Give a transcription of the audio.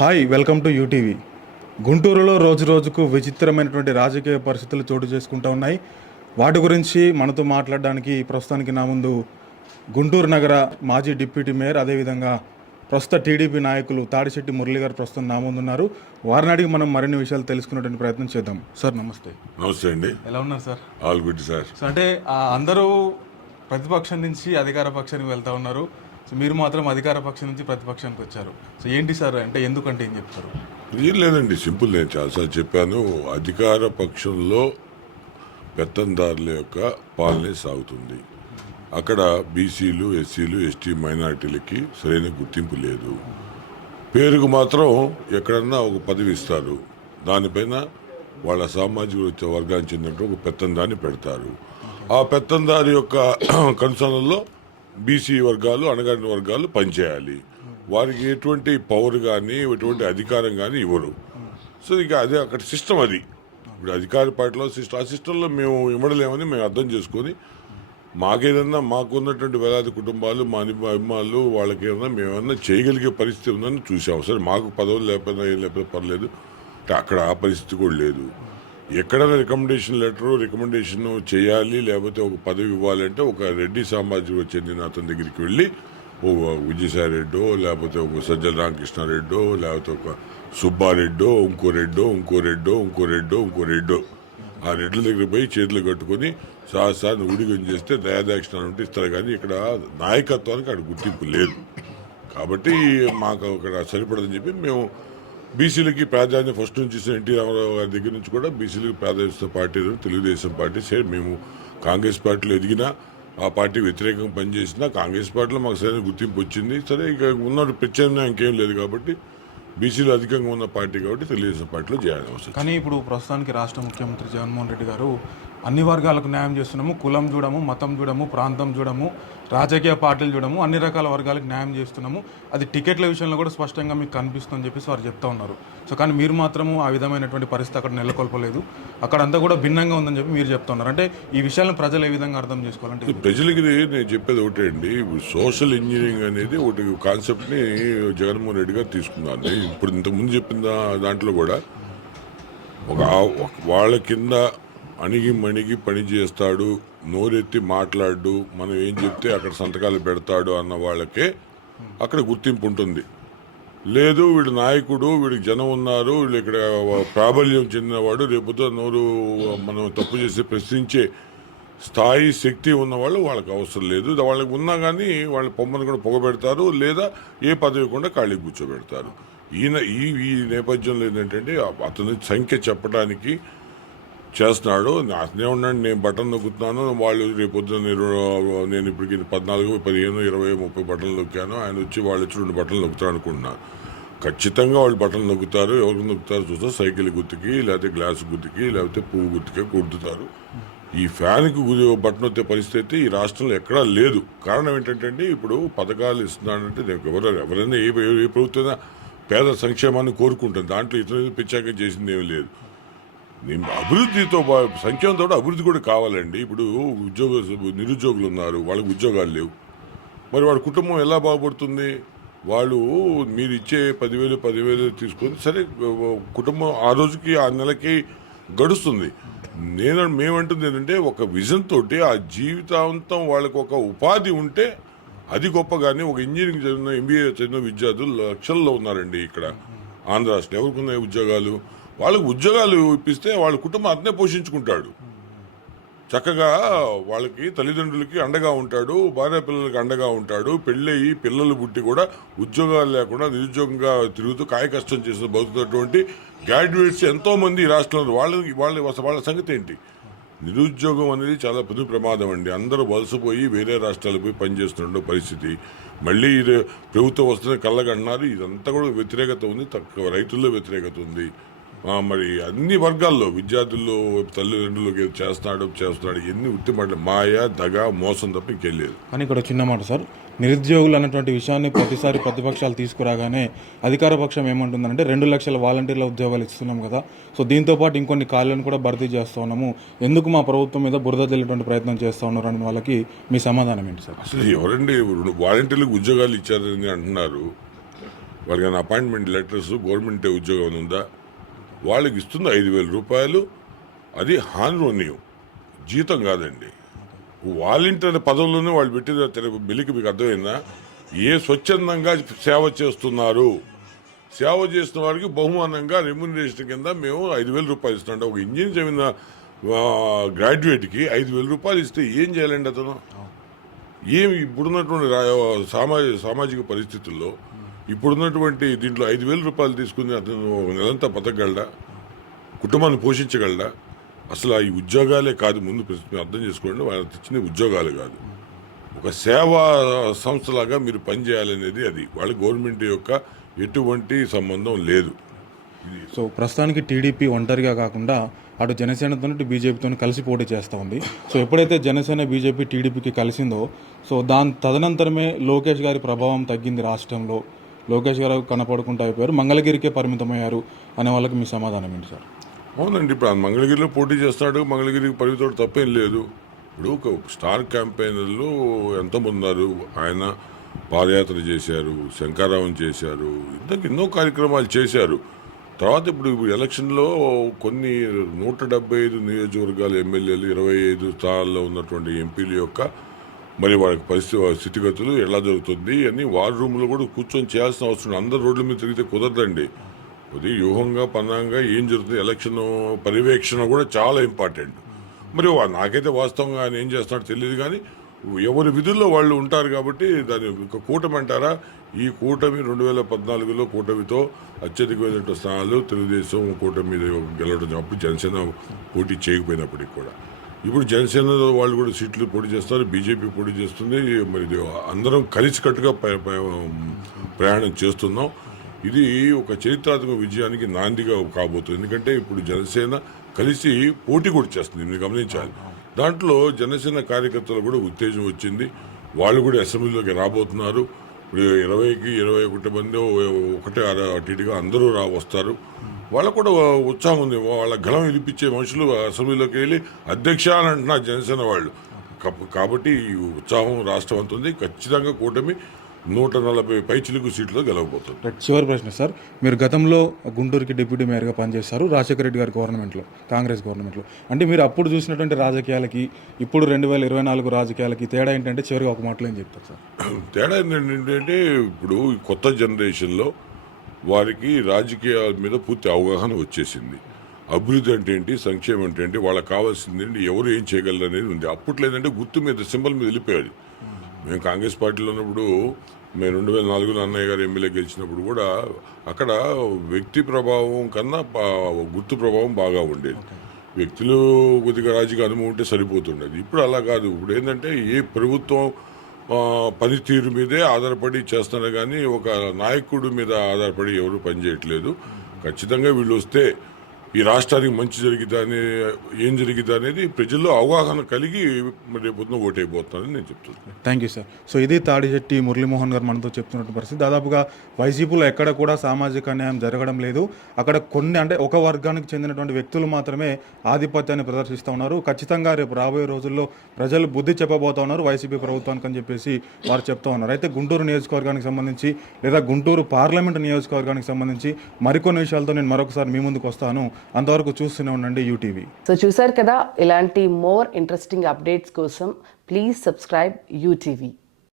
Hi, welcome to UTV. గుంటూరులో రోజు రోజుకు విచిత్రమైనటువంటి రాజకీయ పరిస్థితులు చోటు చేసుకుంటూ ఉన్నాయి. వాటి గురించి మనతో మాట్లాడడానికి ప్రస్తుతానికి నా ముందు గుంటూరు నగర మాజీ డిప్యూటీ మేయర్, అదేవిధంగా ప్రస్తుత టీడీపీ నాయకులు తాడిశెట్టి మురళి గారు ప్రస్తుతం నా ముందు ఉన్నారు. వారిని అడిగి మనం మరిన్ని విషయాలు తెలుసుకునేటువంటి ప్రయత్నం చేద్దాం. సార్ నమస్తే. నమస్తే అండి. ఎలా ఉన్నారు sir? All good sir. So అంటే అందరూ ప్రతిపక్షం నుంచి అధికార పక్షానికి వెళ్తూ ఉన్నారు. సో మీరు మాత్రం అధికార పక్షం నుంచి ప్రతిపక్షానికి వచ్చారు. సో ఏంటి సార్, అంటే ఎందుకంటే ఏం చెప్తారు? ఏం లేదండి, సింపుల్. నేను చాలాసార్లు చెప్పాను, అధికార పక్షంలో పెత్తందారుల యొక్క పాలనే సాగుతుంది. అక్కడ బీసీలు, ఎస్సీలు, ఎస్టీ, మైనారిటీలకి సరైన గుర్తింపు లేదు. పేరుకు మాత్రం ఎక్కడన్నా ఒక పదవి ఇస్తారు, దానిపైన వాళ్ళ సామాజిక వర్గానికి చెందినట్టు ఒక పెత్తందాన్ని పెడతారు. ఆ పెత్తందారి యొక్క కన్సర్న్లో బీసీ వర్గాలు, అణగారిన వర్గాలు పనిచేయాలి. వారికి ఎటువంటి పవర్ కానీ ఎటువంటి అధికారం కానీ ఇవ్వరు. సో ఇక అదే అక్కడ సిస్టమ్. అది ఇప్పుడు అధికార పార్టీలో సిస్టమ్, ఆ సిస్టంలో మేము ఇవ్వడలేమని మేము అర్థం చేసుకొని మాకేదన్నా, మాకున్నటువంటి వేలాది కుటుంబాలు, మా అభిమానులు, వాళ్ళకి ఏమన్నా మేమన్నా చేయగలిగే పరిస్థితి ఉందని చూసాము. సరే, మాకు పదవులు లేకపోయినా ఏం లేకపోతే పర్లేదు. అక్కడ ఆ పరిస్థితి కూడా లేదు. ఎక్కడైనా రికమెండేషన్ చేయాలి, లేకపోతే ఒక పదవి ఇవ్వాలంటే ఒక రెడ్డి సామాజిక చెందిన అతని దగ్గరికి వెళ్ళి, ఓ విజయసాయి రెడ్డో, లేకపోతే ఒక సజ్జల రామకృష్ణారెడ్డో, లేకపోతే ఒక సుబ్బారెడ్డో, ఇంకో రెడ్డో ఆ రెడ్ల దగ్గర పోయి చేతులు కట్టుకొని సార్ ఉడిగం చేస్తే దయాదాక్షిణాలు ఉంటే ఇస్తారు. కానీ ఇక్కడ నాయకత్వానికి అక్కడ గుర్తింపు లేదు. కాబట్టి మాకు అక్కడ సరిపడదని చెప్పి మేము బీసీలకి ప్రాధాన్యత ఫస్ట్ నుంచి ఎన్టీ రామారావు గారి దగ్గర నుంచి కూడా బీసీలకు ప్రాధాన్యత పార్టీ తెలుగుదేశం పార్టీ. సరే, మేము కాంగ్రెస్ పార్టీలో ఎదిగినా, ఆ పార్టీ వ్యతిరేకంగా పనిచేసినా కాంగ్రెస్ పార్టీలో మాకు సరైన గుర్తింపు వచ్చింది. సరే, ఇక ఉన్న ప్రత్యామ్నాయం ఇంకేం లేదు కాబట్టి బీసీలు అధికంగా ఉన్న పార్టీ కాబట్టి తెలుగుదేశం పార్టీలో చేయాల్సి వస్తుంది. కానీ ఇప్పుడు ప్రస్తుతానికి రాష్ట్ర ముఖ్యమంత్రి జగన్మోహన్ రెడ్డి గారు అన్ని వర్గాలకు న్యాయం చేస్తున్నాము, కులం చూడము, మతం చూడము, ప్రాంతం చూడము, రాజకీయ పార్టీలు చూడము, అన్ని రకాల వర్గాలకు న్యాయం చేస్తున్నాము, అది టికెట్ల విషయంలో కూడా స్పష్టంగా మీకు కనిపిస్తుందని చెప్పేసి వారు చెప్తా ఉన్నారు. సో కానీ మీరు మాత్రము ఆ విధమైనటువంటి పరిస్థితి అక్కడ నెలకొల్పలేదు, అక్కడంతా కూడా భిన్నంగా ఉందని చెప్పి మీరు చెప్తా ఉన్నారు. అంటే ఈ విషయాలను ప్రజలు ఏ విధంగా అర్థం చేసుకోవాలంటే? ప్రజలకి నేను చెప్పేది ఒకటే అండి, సోషల్ ఇంజనీరింగ్ అనేది ఒకటి కాన్సెప్ట్ని జగన్మోహన్ రెడ్డి గారు తీసుకున్నారు. ఇప్పుడు ఇంతకుముందు చెప్పిన దాంట్లో కూడా వాళ్ళ కింద అణిగి పని చేస్తాడు, నోరెత్తి మాట్లాడు, మనం ఏం చెప్తే అక్కడ సంతకాలు పెడతాడు అన్న వాళ్ళకే అక్కడ గుర్తింపు ఉంటుంది. లేదు, వీడు నాయకుడు, వీడికి జనం ఉన్నారు, వీళ్ళు ఇక్కడ ప్రాబల్యం చెందినవాడు, రేపుతో నోరు మనం తప్పు చేసి ప్రశ్నించే స్థాయి శక్తి ఉన్నవాళ్ళు వాళ్ళకి అవసరం లేదు. వాళ్ళకి ఉన్నా కానీ వాళ్ళ పొమ్మను కూడా పొగబెడతారు, లేదా ఏ పదవి కూడా ఖాళీ కూర్చోబెడతారు. ఈ నేపథ్యంలో ఏంటంటే అతని సంఖ్య చెప్పడానికి చేస్తున్నాడు. అతనే ఉన్నాడు, నేను బటన్ నొక్కుతున్నాను, వాళ్ళు రేపొద్దున నేను ఇప్పటికి 14, 15, 20, 30 బటన్లు నొక్కాను, ఆయన వచ్చి వాళ్ళు వచ్చి 2 బటన్లు నొక్కుతారు అనుకుంటున్నారు. ఖచ్చితంగా వాళ్ళు బటన్లు నొక్కుతారు. ఎవరికి నొక్కుతారు చూస్తే సైకిల్ గుర్తుకి, లేకపోతే గ్లాసు గుర్తుకి, లేకపోతే పువ్వు గుర్తుకే కొడుతున్నారు. ఈ ఫ్యాన్కి బటన్ వచ్చే పరిస్థితి ఈ రాష్ట్రంలో ఎక్కడా లేదు. కారణం ఏంటంటే ఇప్పుడు పథకాలు ఇస్తున్నాడంటే ఎవరైనా ఏ ప్రభుత్వం పేద సంక్షేమాన్ని కోరుకుంటుంది. దాంట్లో ఇతరులు పిచ్చాక చేసింది ఏమీ లేదు. అభివృద్ధితో సంక్షేమంతో అభివృద్ధి కూడా కావాలండి. ఇప్పుడు నిరుద్యోగులు ఉన్నారు, వాళ్ళకి ఉద్యోగాలు లేవు, మరి వాళ్ళ కుటుంబం ఎలా బాగుపడుతుంది? వాళ్ళు మీరు ఇచ్చే 10,000 తీసుకొని సరే కుటుంబం ఆ రోజుకి ఆ నెలకి గడుస్తుంది. మేమంటుంది ఏంటంటే ఒక విజన్ తోటి ఆ జీవితాంతం వాళ్ళకి ఒక ఉపాధి ఉంటే అది గొప్ప. కానీ ఒక ఇంజనీరింగ్ చదివిన, MBA చదివిన విద్యార్థులు లక్షల్లో ఉన్నారండి ఇక్కడ ఆంధ్ర రాష్ట్రం. ఎవరికి ఉన్నాయి ఉద్యోగాలు? వాళ్ళకు ఉద్యోగాలు ఇప్పిస్తే వాళ్ళ కుటుంబం అతనే పోషించుకుంటాడు. చక్కగా వాళ్ళకి తల్లిదండ్రులకి అండగా ఉంటాడు, భార్య పిల్లలకి అండగా ఉంటాడు. పెళ్ళయి పిల్లలు పుట్టి కూడా ఉద్యోగాలు లేకుండా నిరుద్యోగంగా తిరుగుతూ కాయ కష్టం చేస్తూ బతుకుతున్నటువంటి గ్రాడ్యుయేట్స్ ఎంతోమంది ఈ రాష్ట్రంలో. వాళ్ళ సంగతి ఏంటి? నిరుద్యోగం అనేది చాలా పెద్ద ప్రమాదం అండి. అందరూ వలసపోయి వేరే రాష్ట్రాలకు పోయి పనిచేస్తున్న పరిస్థితి. మళ్ళీ ప్రభుత్వం వస్తున్న కళ్ళగన్నారు. ఇదంతా కూడా వ్యతిరేకత ఉంది, తక్కువ రైతుల్లో వ్యతిరేకత ఉంది. మరి అన్ని వర్గాల్లో విద్యార్థుల్లో తల్లిదండ్రులకు చేస్తున్నాడు ఎన్ని ఉత్తిమాటలు, మాయ, దగ, మోసం తప్ప ఇంకెళ్ళలేదు. కానీ ఇక్కడ చిన్న మాట సార్, నిరుద్యోగులు అన్నటువంటి విషయాన్ని ప్రతిసారి ప్రతిపక్షాలు తీసుకురాగానే అధికార పక్షం ఏమంటుందంటే 2 లక్షల వాలంటీర్ల ఉద్యోగాలు ఇస్తున్నాం కదా, సో దీంతోపాటు ఇంకొన్ని ఖాళీలను కూడా భర్తీ చేస్తూ ఉన్నాము, ఎందుకు మా ప్రభుత్వం మీద బురద జల్లేటువంటి ప్రయత్నం చేస్తూ ఉన్నారు అని వాళ్ళకి మీ సమాధానం ఏంటి సార్? అసలు ఎవరండి వాలంటీర్లకు ఉద్యోగాలు ఇచ్చారని అంటున్నారు? వాళ్ళకి అపాయింట్మెంట్ లెటర్స్ గవర్నమెంట్ ఉద్యోగం ఉందా, వాళ్ళకి ఇస్తుంది 5,000 రూపాయలు. అది హానిరోనియం, జీతం కాదండి. వాలంటీర్ పదవుల్లోనే వాళ్ళు పెట్టిన బిల్లుకి మీకు అర్థమైందా? ఏ స్వచ్ఛందంగా సేవ చేస్తున్నారు, సేవ చేసిన వారికి బహుమానంగా రెమ్యునరేషన్ కింద మేము 5,000 రూపాయలు ఇస్తున్నాం. ఒక ఇంజనీర్ చదివిన గ్రాడ్యుయేట్కి 5,000 రూపాయలు ఇస్తే ఏం చేయాలండి అతను? ఏమి ఇప్పుడున్నటువంటి సామాజిక పరిస్థితుల్లో ఇప్పుడున్నటువంటి దీంట్లో 5,000 రూపాయలు తీసుకుని అతను నెలంతా బతకగలడా, కుటుంబాన్ని పోషించగలడా? అసలు ఈ ఉద్యోగాలే కాదు, ముందు మీరు అర్థం చేసుకోండి, వాళ్ళకి ఇచ్చిన ఉద్యోగాలు కాదు, ఒక సేవా సంస్థలాగా మీరు పనిచేయాలనేది అది. వాళ్ళ గవర్నమెంట్ యొక్క ఎటువంటి సంబంధం లేదు. సో ప్రస్తుతానికి టీడీపీ ఒంటరిగా కాకుండా అటు జనసేనతో ఇటు బీజేపీతో కలిసి పోటీ చేస్తూ ఉంది. సో ఎప్పుడైతే జనసేన బీజేపీ టీడీపీకి కలిసిందో, సో దాని తదనంతరమే లోకేష్ గారి ప్రభావం తగ్గింది రాష్ట్రంలో. లోకేష్ గారు కనపడకుండా అయిపోయారు, మంగళగిరికే పరిమితమయ్యారు అనే వాళ్ళకి మీ సమాధానం ఏంటి సార్? అవునండి, ఇప్పుడు ఆయన మంగళగిరిలో పోటీ చేస్తాడు, మంగళగిరికి పరిమితం తప్పేం లేదు. ఇప్పుడు ఒక స్టార్ క్యాంపెయినర్లు ఎంతమంది ఉన్నారు. ఆయన పాదయాత్ర చేశారు, శంకారావం చేశారు, ఎన్నో కార్యక్రమాలు చేశారు. తర్వాత ఇప్పుడు ఎలక్షన్లో కొన్ని 175 నియోజకవర్గాల ఎమ్మెల్యేలు, 25 స్థానాల్లో ఉన్నటువంటి ఎంపీల యొక్క మరి వాళ్ళకి స్థితిగతులు ఎలా జరుగుతుంది అని వార్ రూమ్లో కూడా కూర్చొని చేయాల్సిన అవసరం. అందరు రోడ్ల మీద తిరిగితే కుదరదండి. అది వ్యూహంగా పన్నాంగా ఏం జరుగుతుంది, ఎలక్షన్ పర్యవేక్షణ కూడా చాలా ఇంపార్టెంట్. మరి నాకైతే వాస్తవంగా ఆయన ఏం చేస్తున్నాడో తెలియదు, కానీ ఎవరి విధుల్లో వాళ్ళు ఉంటారు కాబట్టి దాని ఒక కూటమి అంటారా, ఈ కూటమి 2014లో కూటమితో అత్యధికమైన స్థానాలు తెలుగుదేశం కూటమి మీద గెలవడం. అప్పుడు జనసేన పోటీ చేయకపోయినప్పటికీ కూడా ఇప్పుడు జనసేన వాళ్ళు కూడా సీట్లు పోటీ చేస్తారు, బీజేపీ పోటీ చేస్తుంది. మరి అందరం కలిసికట్టుగా ప్రయాణం చేస్తున్నాం. ఇది ఒక చరిత్రాత్మక విజయానికి నాందిగా కాబోతుంది. ఎందుకంటే ఇప్పుడు జనసేన కలిసి పోటీ కూడా చేస్తుంది, మీరు గమనించాలి. దాంట్లో జనసేన కార్యకర్తలు కూడా ఉత్తేజం వచ్చింది, వాళ్ళు కూడా అసెంబ్లీలోకి రాబోతున్నారు. ఇప్పుడు 20కి 21 మంది ఒకటే అటుగా అందరూ వస్తారు. వాళ్ళకు కూడా ఉత్సాహం ఉంది. వాళ్ళ గలం వినిపించే మనుషులు అసెంబ్లీలోకి వెళ్ళి అధ్యక్ష అని అంటున్నారు జనసేన వాళ్ళు. కాబట్టి ఈ ఉత్సాహం రాష్ట్రం అంతా ఉంది. ఖచ్చితంగా కూటమి 140 పైచిలుకు సీట్లు గెలవబోతుంది. చివరి ప్రశ్న సార్, మీరు గతంలో గుంటూరుకి డిప్యూటీ మేయర్గా పనిచేశారు రాజశేఖర రెడ్డి గారి గవర్నమెంట్లో, కాంగ్రెస్ గవర్నమెంట్లో. అంటే మీరు అప్పుడు చూసినటువంటి రాజకీయాలకి ఇప్పుడు 2024 రాజకీయాలకి తేడా ఏంటంటే చివరిగా ఒక మాటలో ఏం చెప్తారు సార్? తేడా ఏంటంటే ఇప్పుడు కొత్త జనరేషన్లో వారికి రాజకీయాల మీద పూర్తి అవగాహన వచ్చేసింది. అభివృద్ధి అంటే ఏంటి, సంక్షేమం అంటే ఏంటి, వాళ్ళకి కావాల్సింది ఏంటి, ఎవరు ఏం చేయగలరు అనేది ఉంది. అప్పట్లో ఏంటంటే గుర్తు మీద సింబల్ మీద వెళ్ళిపోయాడు. మేము కాంగ్రెస్ పార్టీలో ఉన్నప్పుడు, మేము 2004లో అన్నయ్య గారు ఎమ్మెల్యే గెలిచినప్పుడు కూడా అక్కడ వ్యక్తి ప్రభావం కన్నా గుర్తు ప్రభావం బాగా ఉండేది. వ్యక్తులు కొద్దిగా రాజకీయ అనుభవం ఉంటే సరిపోతుండేది. ఇప్పుడు అలా కాదు. ఇప్పుడు ఏంటంటే ఏ ప్రభుత్వం పనితీరు మీదే ఆధారపడి చేస్తున్నారు, కానీ ఒక నాయకుడి మీద ఆధారపడి ఎవరు పనిచేయట్లేదు. ఖచ్చితంగా వీళ్ళు వస్తే ఈ రాష్ట్రానికి మంచి జరిగిద్దా అనే ఏం జరిగిద్దా అనేది ప్రజల్లో అవగాహన కలిగి రేపొద్దున ఓటైపోతుందని నేను చెప్తున్నాను. Thank you sir. సో ఇది తాడిశెట్టి మురళీమోహన్ గారు మనతో చెప్తున్నట్టు పరిస్థితి. దాదాపుగా వైసీపీలో ఎక్కడ కూడా సామాజిక న్యాయం జరగడం లేదు. అక్కడ కొన్ని అంటే ఒక వర్గానికి చెందినటువంటి వ్యక్తులు మాత్రమే ఆధిపత్యాన్ని ప్రదర్శిస్తూ ఉన్నారు. ఖచ్చితంగా రేపు రాబోయే రోజుల్లో ప్రజలు బుద్ధి చెప్పబోతా ఉన్నారు వైసీపీ ప్రభుత్వానికి అని చెప్పేసి వారు చెప్తా ఉన్నారు. అయితే గుంటూరు నియోజకవర్గానికి సంబంధించి లేదా గుంటూరు పార్లమెంటు నియోజకవర్గానికి సంబంధించి మరికొన్ని విషయాలతో నేను మరొకసారి మీ ముందుకు వస్తాను. అంతవరకు చూస్తూనే ఉండండి యూటీవీ. సో చూసారు కదా, ఇలాంటి మోర్ ఇంట్రెస్టింగ్ అప్డేట్స్ కోసం ప్లీజ్ సబ్స్క్రైబ్ యూటీవీ.